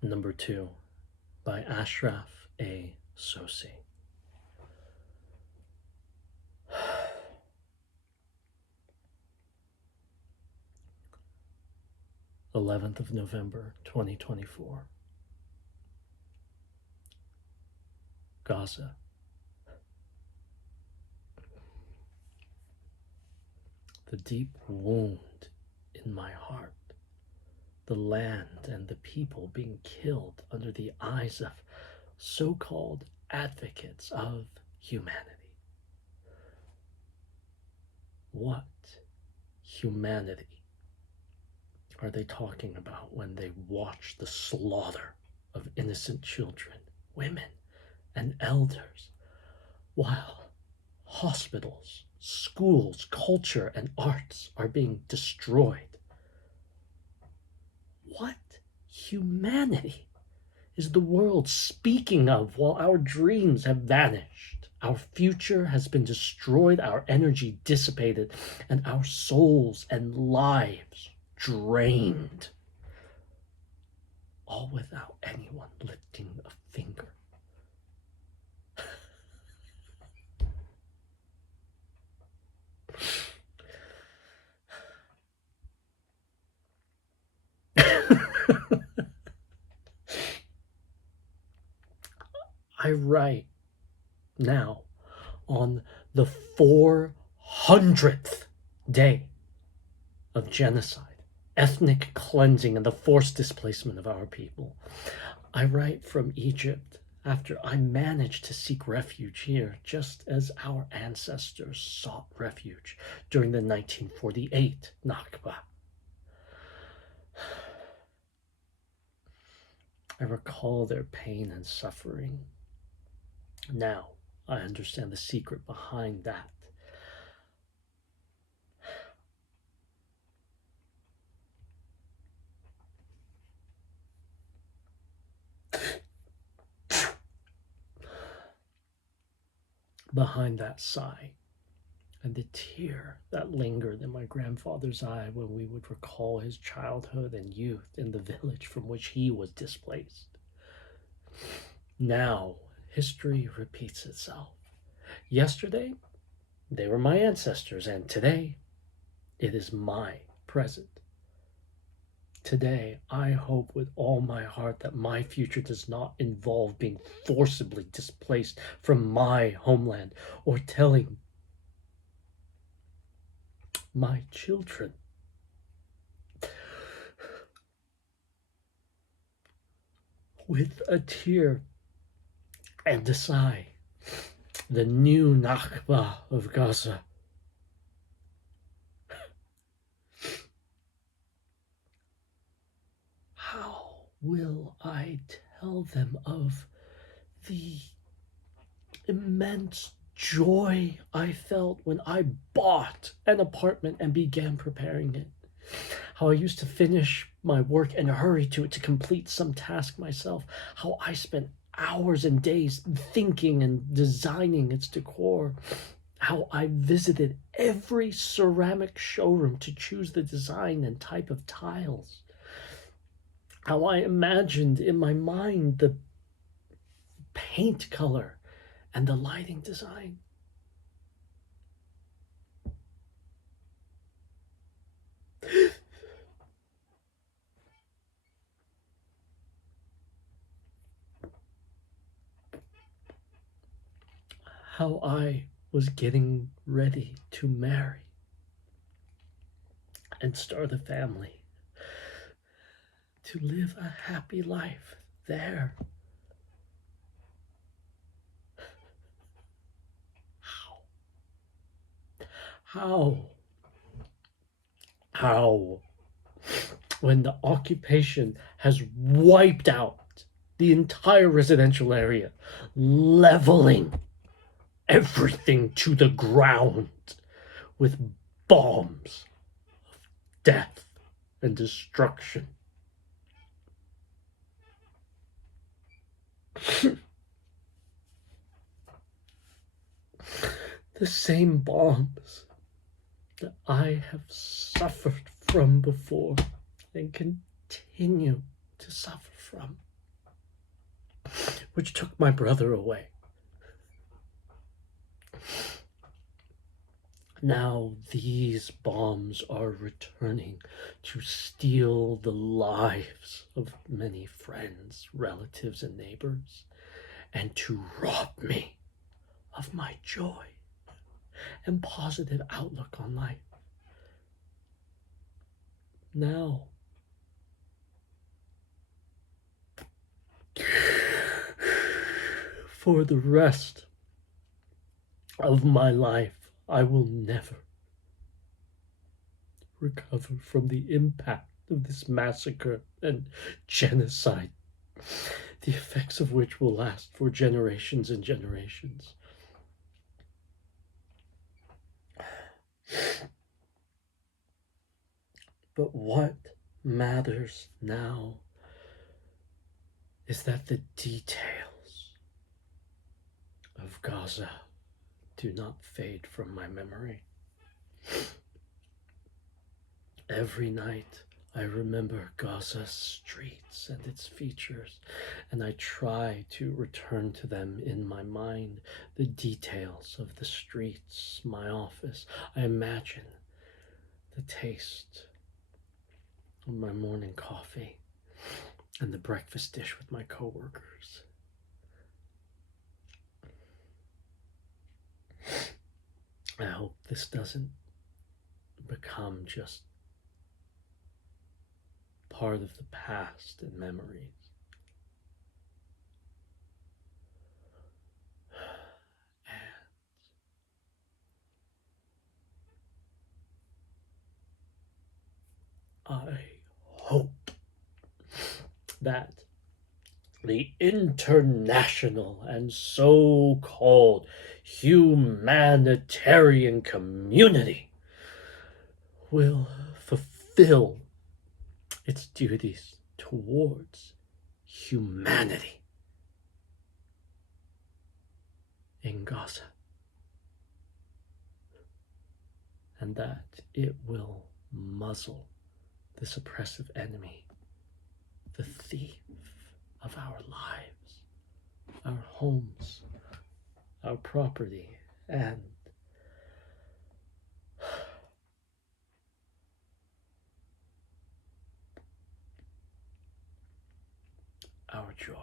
Number 2 by Ashraf A. Sossi. 11th of November 2024. Gaza. The deep wound in my heart, the land and the people being killed under the eyes of so-called advocates of humanity. What humanity are they talking about when they watch the slaughter of innocent children, women, and elders, while hospitals, schools, culture, and arts are being destroyed? What humanity is the world speaking of while our dreams have vanished? Our future has been destroyed, our energy dissipated, and our souls and lives drained. All without anyone lifting a finger. I write now on the 400th day of genocide, ethnic cleansing, and the forced displacement of our people. I write from Egypt after I managed to seek refuge here, just as our ancestors sought refuge during the 1948 Nakba. I recall their pain and suffering. Now I understand the secret behind that. Behind that sigh and the tear that lingered in my grandfather's eye when we would recall his childhood and youth in the village from which he was displaced. Now, history repeats itself. Yesterday, they were my ancestors, and today, it is my present. Today, I hope with all my heart that my future does not involve being forcibly displaced from my homeland or telling my children with a tear and a sigh, the new Nakba of Gaza. How will I tell them of the immense joy I felt when I bought an apartment and began preparing it? How I used to finish my work and hurry to it to complete some task myself. How I spent hours and days thinking and designing its decor. How I visited every ceramic showroom to choose the design and type of tiles. How I imagined in my mind the paint color and the lighting design. How I was getting ready to marry and start a family, to live a happy life there. How, when the occupation has wiped out the entire residential area, leveling everything to the ground with bombs of death and destruction. The same bombs that I have suffered from before and continue to suffer from. which took my brother away. Now these bombs are returning to steal the lives of many friends, relatives, and neighbors, and to rob me of my joy and positive outlook on life. Now, for the rest of my life, I will never recover from the impact of this massacre and genocide, the effects of which will last for generations and generations. But what matters now is that the details of Gaza do not fade from my memory. Every night I remember Gaza's streets and its features, and I try to return to them in my mind, the details of the streets, my office. I imagine the taste of my morning coffee and the breakfast dish with my coworkers. I hope this doesn't become just part of the past and memories. And I hope that the international and so-called humanitarian community will fulfill its duties towards humanity in Gaza, and that it will muzzle this oppressive enemy, the thief of our lives, our homes, our property, and our joy.